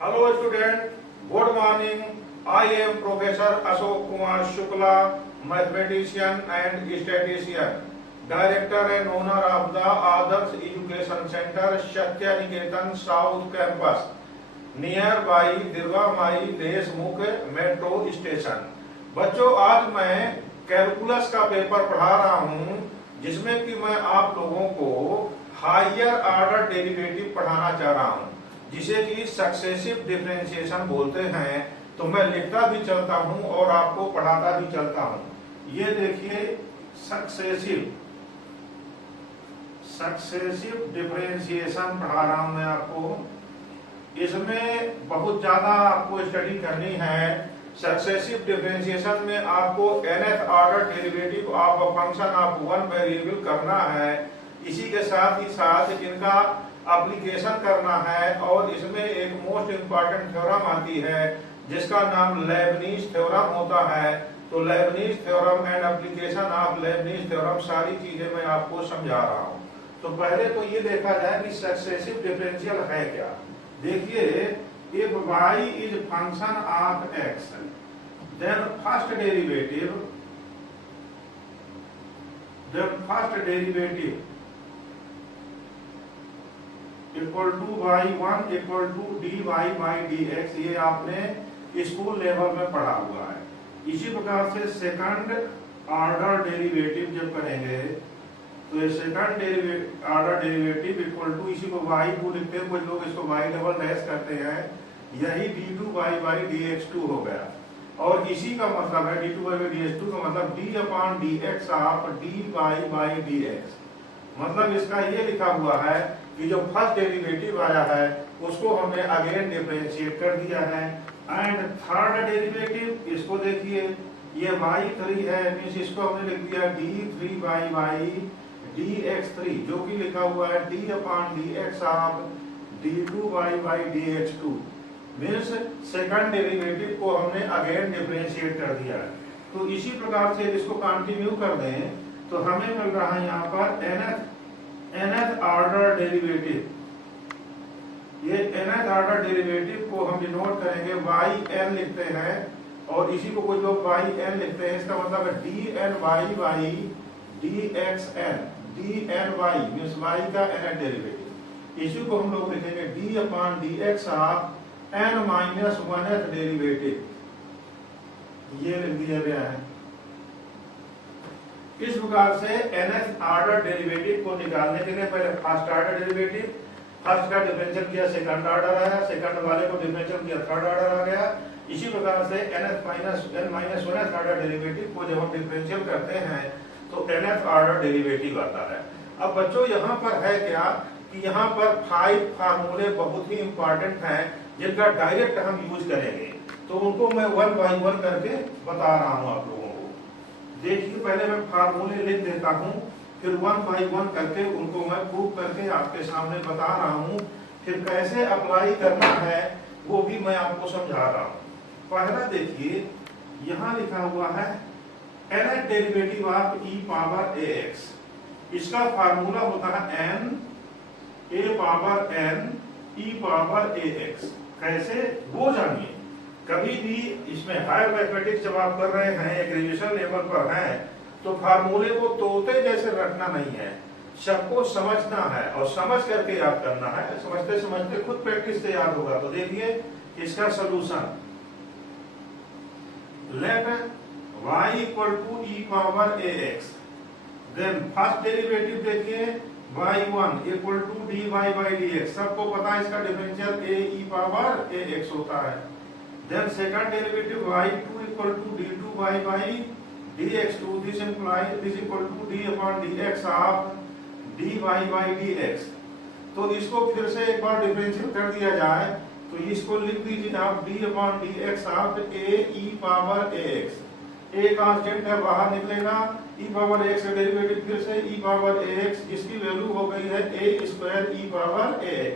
Hello student, good morning. I am Professor Ashok Kumar Shukla, mathematician and statistician, Director and owner of the Adarsh Education Center, Satyaniketan South Campus, nearby Dirga Mai Deshmukh Metro Station. बच्चों, आज मैं calculus का paper पढ़ा रहा हूँ जिसमें कि मैं आप लोगों को हायर ऑर्डर डेरिवेटिव पढ़ाना चाह रहा हूँ जिसे कि सक्सेसिव डिफरेंशिएशन बोलते हैं। तो मैं लिखता भी चलता हूँ और आपको पढ़ाता भी चलता हूँ। ये देखिए सक्सेसिव डिफरेंशिएशन पढ़ा रहा हूँ मैं आपको। इसमें बहुत ज्यादा आपको स्टडी करनी है। सक्सेसिव डिफरेंशिएशन में आपको nth order derivative of a function of one variable करना है। इसी के साथ ही साथ इनका एप्लीकेशन करना है और इसमें एक मोस्ट इम्पॉर्टेंट थ्योरम आती है जिसका नाम लेबनीज थ्योरम होता है। तो Lebanese theorem and application of Lebanese theorem सारी चीजें मैं आपको समझा रहा हूँ। तो पहले तो ये देखा जाए कि सक्सेसिव डिफरेंशियल है क्या। देखिए, if y is function of x, then first derivative equal to y1 equal to dy by dx, ये आपने स्कूल लेवल में पढ़ा हुआ है। इसी प्रकार से सेकंड ऑर्डर डेरिवेटिव जब करेंगे तो ये second order derivative equal to, इसी को y2 लिखते हैं, कुछ लोग इसको y डबल डैश करते हैं, यही d2y by dx2 हो गया। और इसी का मतलब है d2y by dx2 का मतलब d upon dx of dy by dx। मतलब इसका ये लिखा हुआ है कि जो फर्स्ट डेरिवेटिव आया है उसको हमने अगेन डिफरेंशिएट कर दिया है। एंड थर्ड डेरिवेटिव, इसको देखिए, ये y3 है, मींस इसको हमने लिख दिया d3y by dx3, जो कि लिखा हुआ है d upon dx of d2y by dx2। Means second derivative को हमने अगेन डिफरेंशिएट कर दिया है। तो इसी प्रकार से इसको कंटिन्यू कर दें तो हमें मिल रहा है यहाँ पर nth ऑर्डर डेरिवेटिव। ये nth ऑर्डर डेरिवेटिव को हम डिनोट करेंगे yn लिखते हैं और इसी को कुछ लोग yn लिखते हैं। इसका मतलब है dny by dxn, dny means y का nth डेरिवेटिव। इसी को हम लोग लिखेंगे d upon dx of n minus 1th derivative, ये लिख दिया गया है। इस प्रकार से nth ऑर्डर डेरिवेटिव को निकालने के लिए पहले फर्स्ट ऑर्डर डेरिवेटिव, फर्स्ट का डिफरेंशियल किया सेकंड ऑर्डर आया, सेकंड वाले को डिफरेंशियल किया थर्ड ऑर्डर आ गया। इसी प्रकार से nth minus 1th order derivative को जब हम डिफरेंशियल करते हैं तो nth ऑर्डर डेरिवेटिव आता है। अब बच्चों यहाँ पर है क्या कि यहाँ पर 5 फार्मूले बहुत ही इंपॉर्टेंट हैं जिनका डायरेक्ट हम यूज करेंगे, तो उनको मैं 1 बाय 1 करके बता रहा हूँ आप लोगों को। देखिए, पहले मैं फार्मूले लिख देता हूँ, फिर 1 बाय 1 करके उनको मैं प्रूव करके आपके सामने बता रहा हूँ। फिर कैसे अप्लाई करना है वो भी मैं आपको समझा रहा हूँ। पहला देखिए, यहाँ लिखा हुआ है nth derivative of e power ax। इसका फार्मूला होता है n a power n e power ax। कैसे वो जानिए। कभी भी इसमें हायर मैथमेटिक्स जब आप कर रहे हैं, ग्रेजुएशन लेवल पर हैं, तो फार्मूले को तोते जैसे रखना नहीं है, सबको समझना है और समझ करके याद करना है। समझते समझते खुद प्रैक्टिस से याद होगा। तो देखिए इसका solution, let y equal to e power ax, then first derivative देखिए y1 equal to dy by dx। सबको पता है इसका differential a e power ax होता है। Then second derivative y2 equal to d2y by dx2, this implies this equal to d upon dx of dy by dx। तो इसको फिर से एक बार डिफरेंशियल कर दिया जाए तो इसको लिख दीजिए आप d upon dx of a e power ax। a constant है, बाहर निकलेगा, e पावर ax का डेरिवेटिव फिर से e पावर ax, जिसकी वैल्यू हो गई है a square e power ax।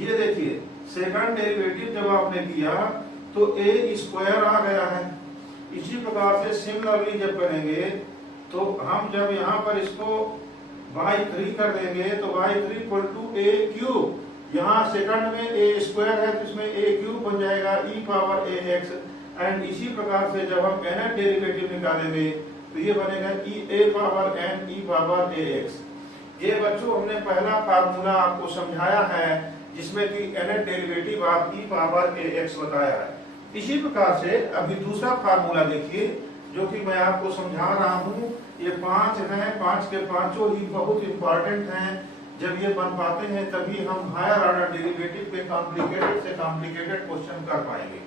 ये देखिए सेकंड डेरिवेटिव जब आपने किया तो a स्क्वायर आ गया है। इसी प्रकार से सिमिलरली जब करेंगे तो हम जब यहाँ पर इसको y3 कर देंगे तो y3 equal to a cube, यहाँ सेकंड में ए स्क्वायर है तो इसमें ए क्यूब बन जाएगा e power a x. And इसी प्रकार से जब हम nth डेरिवेटिव निकालेंगे तो ये बनेगा ए power N E power a x. ये बच्चों हमने पहला फार्मूला आपको समझाया है जिसमें कि nth डेरिवेटिव आप ई पावर ए एक्स बताया है। इसी प्रकार से अभी दूसरा फार्मूला देखिए जो कि मैं आपको समझा रहा हूँ। ये 5 हैं, 5 के पांचों ही बहुत इंपॉर्टेंट हैं। जब ये बन पाते हैं तभी हम हायर ऑर्डर डेरिवेटिव पे कॉम्प्लिकेटेड से कॉम्प्लिकेटेड क्वेश्चन कर पाएंगे।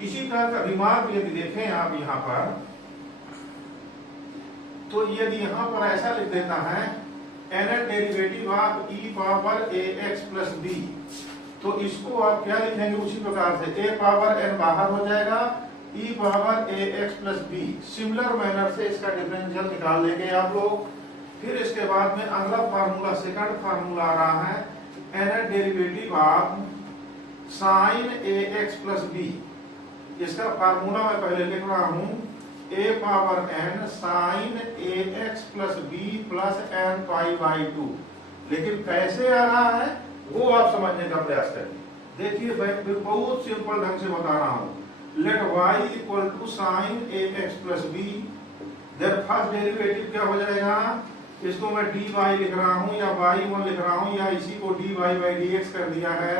इसी तरह का रिमार्क यदि देखें आप यहाँ पर तो यदि यहाँ पर ऐसा लिख देता है nth derivative of e power a x plus b, तो इसको आप क्या लिखेंगे उसी प्रकार से ए पावर एन बाहर हो जाएगा e power a x plus b. Similar manner से इसका डिफरेंशियल निकाल लेंगे आप लोग। फिर इसके बाद में अगला फार्मूला सेकंड फार्मूला आ रहा है nth derivative of sine a x plus b. इसका फार्मूला मैं पहले लिख रहा हूं a power n sine a x plus b plus n pi by 2। लेकिन कैसे आ रहा है वो आप समझने का प्रयास करिए। देखिए मैं बहुत सिंपल ढंग से बता रहा हूं। Let y equal to sine a x plus b. Their first derivative क्या हो जाएगा, इसको मैं dy लिख रहा हूं या y1 लिख रहा हूं या इसी को dy बाई dx कर दिया है।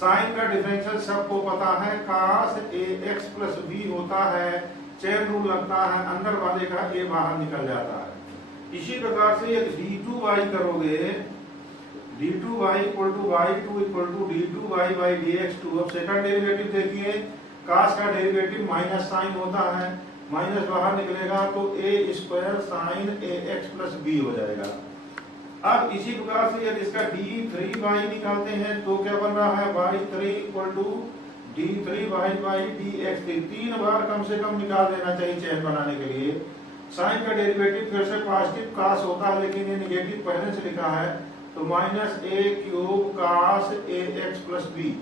साइन का डिफरेंशियल सबको पता है cos ए एक्स प्लस बी होता है। चेन रूल लगता है, अंदर वाले का a बाहर निकल जाता है। इसी प्रकार से यदि d2y करोगे d2y equal to y2 equal to d2y by dx2। अब सेकंड डेरिवेटिव देखिए cos का डेरिवेटिव माइनस साइन होता है, माइनस बाहर निकलेगा तो a square sine a x plus b हो जाएगा। अब इसी प्रकार से यदि इसका d3y निकालते हैं तो क्या बन रहा है y3 equal to d3y by dx। 3 बार कम से कम निकाल देना चाहिए चेन बनाने के लिए। साइन का डेरिवेटिव फिर से पॉजिटिव cos होता है लेकिन ये निगेटिव पहले से लिखा है तो माइनस ए क्यूब cos ए एक्स प्लस बी।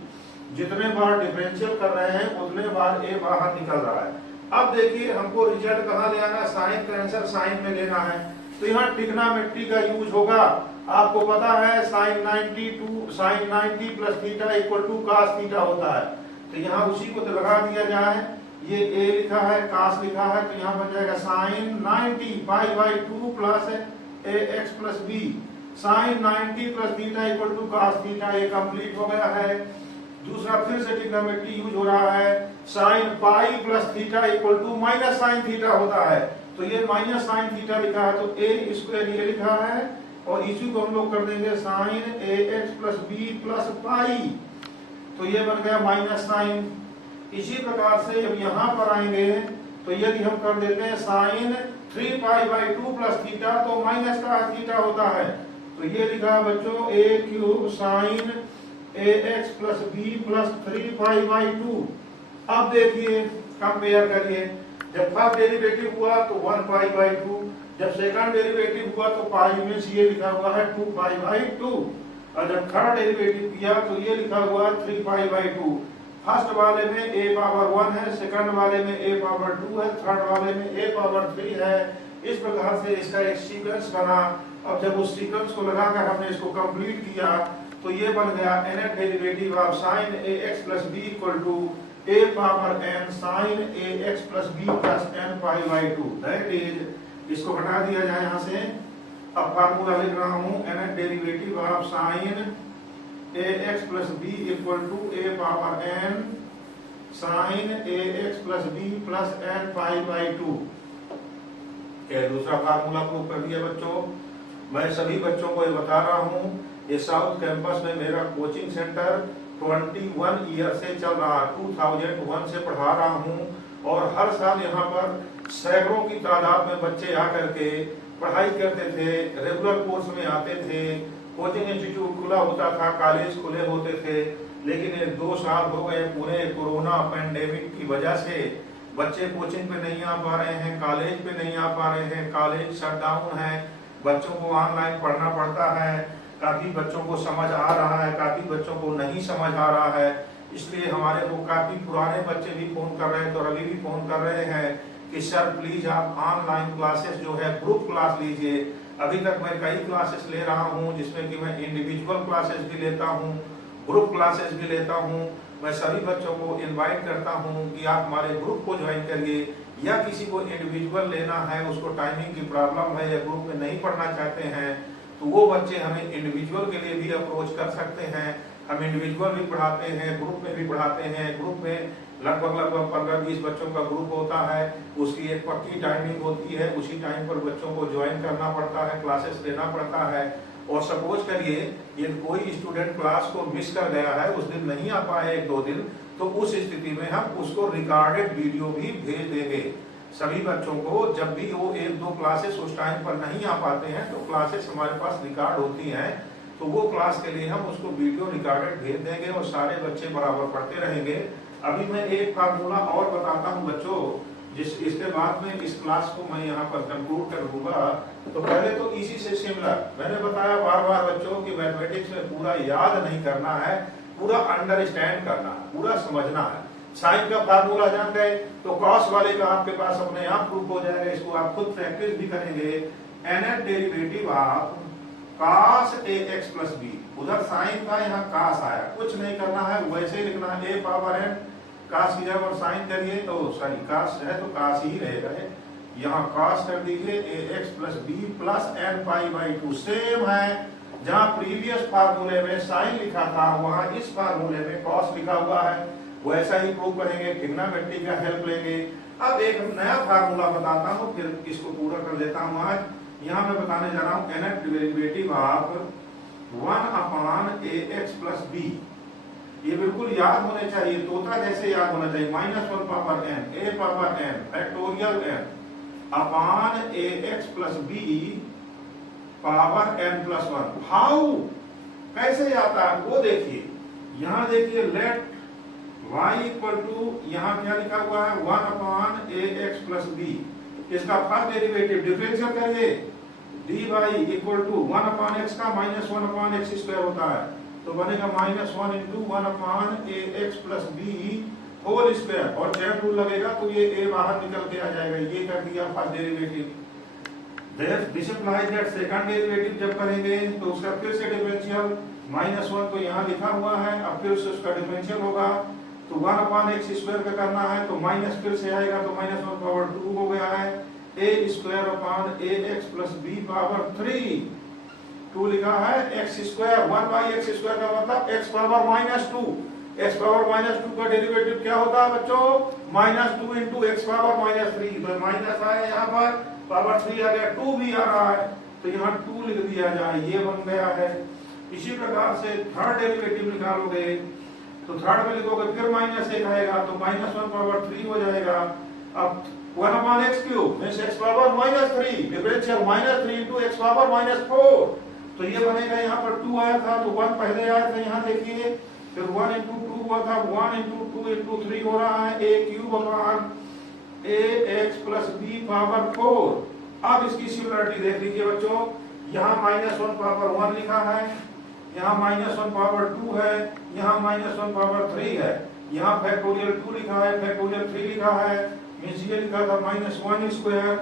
जितने बार डिफरेंशियल कर रहे हैं उतने बार ए बाहर निकल रहा है। अब देखिए हमको रिजल्ट कहाँ ले आना, साइन का आंसर साइन में लेना है तो यहाँ ट्रिग्नोमेट्री का यूज होगा। आपको पता है sine 90 plus theta equal to cos theta होता है तो यहाँ उसी को तो लगा दिया जाए। ये a लिखा है cos लिखा है तो यहाँ बन जाएगा sine 90 pi by 2 plus a x plus b. Sine 90 plus theta equal to cos theta, ये कंप्लीट हो गया है। दूसरा फिर से ट्रिग्नोमेट्री यूज हो रहा है। Sine pi plus theta equal to minus sine theta होता है तो ये माइनस साइन थीटा लिखा है तो ए स्क्वायर ये लिखा है और इसी को हम लोग कर देंगे sine a x plus b plus pi तो ये बन गया माइनस साइन। इसी प्रकार से जब यहाँ पर आएंगे तो यदि हम कर देते हैं sine 3 pi by 2 plus theta तो माइनस का थीटा होता है तो ये लिखा है बच्चों a cube sine a x plus b plus 3 pi by 2। अब देखिए कंपेयर करिए, जब फर्स्ट डेरिवेटिव हुआ तो 1 पाई बाई 2, जब सेकंड डेरिवेटिव हुआ तो पाई में ये लिखा हुआ है 2 पाई बाई 2 और जब थर्ड डेरिवेटिव किया तो ये लिखा हुआ 3 पाई बाई 2। फर्स्ट वाले में a पावर 1 है, सेकंड वाले में a पावर 2 है, थर्ड वाले में a पावर 3 है। इस प्रकार से इसका एक सीक्वेंस बना। अब जब उस सीक्वेंस को लगाकर हमने इसको कंप्लीट किया तो ये बन गया nth derivative of sine a x plus b equal to a power n sine a x plus b plus n pi by 2। That is, इसको हटा दिया जाए यहाँ से। अब फार्मूला लिख रहा हूँ nth derivative of sine a x plus b equal to a power n sine a x plus b plus n pi by 2। दूसरा फार्मूला प्रूव कर दिया बच्चों। मैं सभी बच्चों को ये बता रहा हूँ ये साउथ कैंपस में मेरा कोचिंग सेंटर 21 ईयर से चल रहा, 2001 से पढ़ा रहा हूँ और हर साल यहाँ पर सैकड़ों की तादाद में बच्चे आकर के पढ़ाई करते थे, रेगुलर कोर्स में आते थे। कोचिंग इंस्टीट्यूट खुला होता था, कॉलेज खुले होते थे, लेकिन ये 2 साल हो गए पूरे कोरोना पैंडेमिक की वजह से बच्चे कोचिंग पे नहीं आ पा रहे हैं, कॉलेज पे नहीं आ पा रहे हैं, कॉलेज शटडाउन है, बच्चों को ऑनलाइन पढ़ना पड़ता है। काफी बच्चों को समझ आ रहा है, काफी बच्चों को नहीं समझ आ रहा है। इसलिए हमारे को काफी पुराने बच्चे भी फोन कर रहे हैं तो अभी भी फोन कर रहे हैं कि सर प्लीज आप ऑनलाइन क्लासेस जो है ग्रुप क्लास लीजिए। अभी तक मैं कई क्लासेस ले रहा हूं जिसमें कि मैं इंडिविजुअल क्लासेस भी लेता हूं ग्रुप क्लासेस भी लेता हूँ। मैं सभी बच्चों को इनवाइट करता हूँ कि आप हमारे ग्रुप को ज्वाइन करिए, या किसी को इंडिविजुअल लेना है, उसको टाइमिंग की प्रॉब्लम है या ग्रुप में नहीं पढ़ना चाहते हैं, तो वो बच्चे हमें इंडिविजुअल के लिए भी अप्रोच कर सकते हैं। हम इंडिविजुअल भी पढ़ाते हैं, ग्रुप में भी पढ़ाते हैं। ग्रुप में लगभग 15-20 बच्चों का ग्रुप होता है, उसकी एक पक्की टाइमिंग होती है, उसी टाइम पर बच्चों को ज्वाइन करना पड़ता है, क्लासेस लेना पड़ता है। और सपोज करिए यदि कोई स्टूडेंट क्लास को मिस कर गया है, उस दिन नहीं आ पाए 1-2 दिन, तो उस स्थिति में हम उसको रिकॉर्डेड वीडियो भी भेज देंगे सभी बच्चों को। जब भी वो 1-2 क्लासेस उस टाइम पर नहीं आ पाते हैं तो क्लासेस हमारे पास रिकॉर्ड होती हैं, तो वो क्लास के लिए हम उसको वीडियो रिकॉर्डेड भेज देंगे और सारे बच्चे बराबर पढ़ते रहेंगे। अभी मैं एक फार्मूला और बताता हूँ बच्चों, इसके बाद में इस क्लास को मैं यहाँ पर कंक्लूड कर दूंगा। तो पहले तो इसी से सिमिलर मैंने बताया बार बच्चों की मैथमेटिक्स में पूरा याद नहीं करना है, पूरा अंडरस्टैंड करना है, पूरा समझना है। साइन का फार्मूला जान गए तो कॉस वाले का आपके पास अपने आप प्रूफ हो जाएगा, इसको आप खुद प्रैक्टिस भी करेंगे। nth derivative of cos ax plus b, उधर साइन था यहाँ cos आया, कुछ नहीं करना है, वैसे ही लिखना है a पावर n cos की जगह और साइन करिए तो सॉरी cos है तो cos ही रहेगा, यहाँ cos कर दीजिए ax plus b plus n pi by 2। Same है, जहाँ प्रीवियस फार्मूले में साइन लिखा था वहां इस फार्मूले में cos लिखा हुआ है, वैसा ही प्रूव करेंगे, ट्रिग्नोमेट्री का हेल्प लेंगे। अब एक नया फार्मूला बताता हूँ, फिर इसको पूरा कर देता हूँ आज। यहाँ मैं बताने जा रहा हूँ nth derivative of 1/ax plus b। ये बिल्कुल याद होने चाहिए, तोता जैसे याद होना चाहिए। -1 power n, a power n factorial n upon ax plus b power n plus 1। How, कैसे आता है वो देखिए। यहाँ देखिए लेट y इक्वल टू, यहाँ क्या लिखा हुआ है 1/ax प्लस b, इसका फर्स्ट डेरिवेटिव डिफरेंशियल करिए, dy इक्वल टू 1/x का -1/x स्क्वायर होता है, तो बनेगा -1 into 1/ax plus b whole square, और चैन रूल लगेगा तो ये a बाहर निकल के आ जाएगा। ये कर दिया first derivative. This implies that second derivative जब करेंगे तो उसका फिर से डिफरेंशियल, -1 तो यहाँ लिखा हुआ है, अब फिर से उसका डिफरेंशियल होगा तो 1/x स्क्वायर का करना है तो माइनस फिर से आएगा तो -1 पावर 2 हो गया है, a square upon ax plus b power 3। 2 लिखा है, x स्क्वायर 1/x स्क्वायर का मतलब x पावर -2। x पावर -2 का डेरिवेटिव क्या होता है बच्चों, -2 इंटू x पावर -3। तो माइनस आया यहाँ पर, पावर 3 आ गया, 2 भी आ रहा है तो यहाँ 2 लिख दिया जाए, ये बन गया है। इसी प्रकार से थर्ड डेरिवेटिव निकालोगे तो थर्ड में लिखोगे फिर -1 आएगा तो -1 पावर 3 हो जाएगा। अब 1/x cube means x power -3 differential -3 into x power -4, तो ये बनेगा। यहाँ पर 2 आया था तो 1 पहले आया था, यहाँ देखिए फिर 1 इंटू 2 हुआ था, 1 इंटू 2 इंटू 3 हो रहा है, a cube upon ax plus b power 4। अब इसकी सिमिलरिटी देख लीजिए बच्चों, यहाँ -1 पावर 1 लिखा है, यहाँ -1 पावर 2 है, यहाँ -1 पावर 3 है, यहाँ फैक्टोरियल 2 लिखा है, फैक्टोरियल 3 लिखा है, मींस ये लिखा था -1 square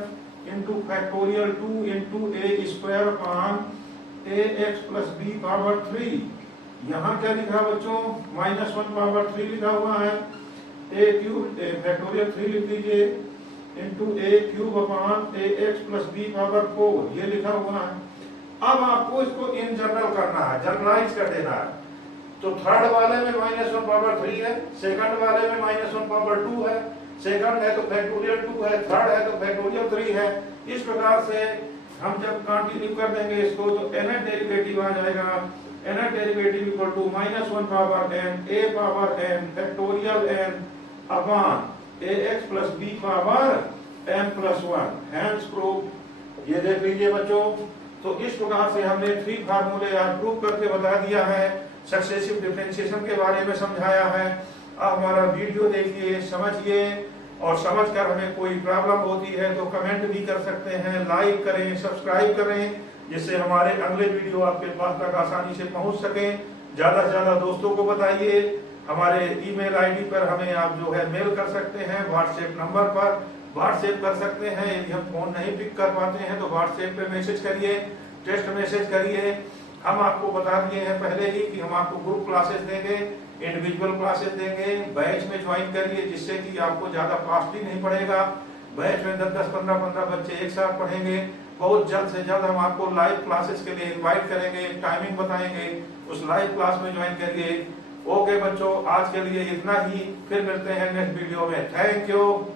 into factorial 2 into a square upon ax plus b power 3। यहाँ क्या लिखा बच्चों, -1 पावर 3 लिखा हुआ है, a क्यूब फैक्टोरियल 3 लिख दीजिए into a cube upon ax plus b power 4, ये लिखा हुआ है। अब आपको इसको इन जनरल करना है, जनरलाइज कर देना है। तो थर्ड वाले में -1 पावर 3 है, सेकंड वाले में -1 पावर 2 है, सेकंड है तो फैक्टोरियल 2 है, थर्ड है तो फैक्टोरियल 3 है। इस प्रकार से हम जब कंटिन्यू कर देंगे इसको तो nth डेरिवेटिव आ जाएगा, nth derivative equal to -1 power n a power n factorial n upon ax plus b power n plus 1। Hence proof, ये देख लीजिए बच्चों। तो इस प्रकार से हमने 3 फार्मूले आज प्रूव करके बता दिया है, सक्सेसिव डिफरेंशिएशन के बारे में समझाया है। आप हमारा वीडियो देखिए, समझिए, और समझकर हमें कोई प्रॉब्लम होती है तो कमेंट भी कर सकते हैं, लाइक करें, सब्सक्राइब करें, जिससे हमारे अगले वीडियो आपके पास तक आसानी से पहुंच सके। ज्यादा से ज्यादा दोस्तों को बताइए। हमारे ईमेल आईडी पर हमें आप जो है मेल कर सकते हैं, व्हाट्सएप नंबर पर व्हाट्सएप कर सकते हैं। यदि हम फोन नहीं पिक कर पाते हैं तो व्हाट्सएप पे मैसेज करिए, टेक्स्ट मैसेज करिए। हम आपको बता दिए हैं पहले ही कि हम आपको ग्रुप क्लासेस देंगे, इंडिविजुअल क्लासेस देंगे, बैच में ज्वाइन करिए जिससे कि आपको ज्यादा कॉस्टली नहीं पड़ेगा। बैच में 10-10, 15-15 बच्चे एक साथ पढ़ेंगे। बहुत जल्द से जल्द हम आपको लाइव क्लासेस के लिए इनवाइट करेंगे, टाइमिंग बताएंगे, उस लाइव क्लास में ज्वाइन करिए। ओके बच्चों, आज के लिए इतना ही, फिर मिलते हैं नेक्स्ट वीडियो में। Thank you.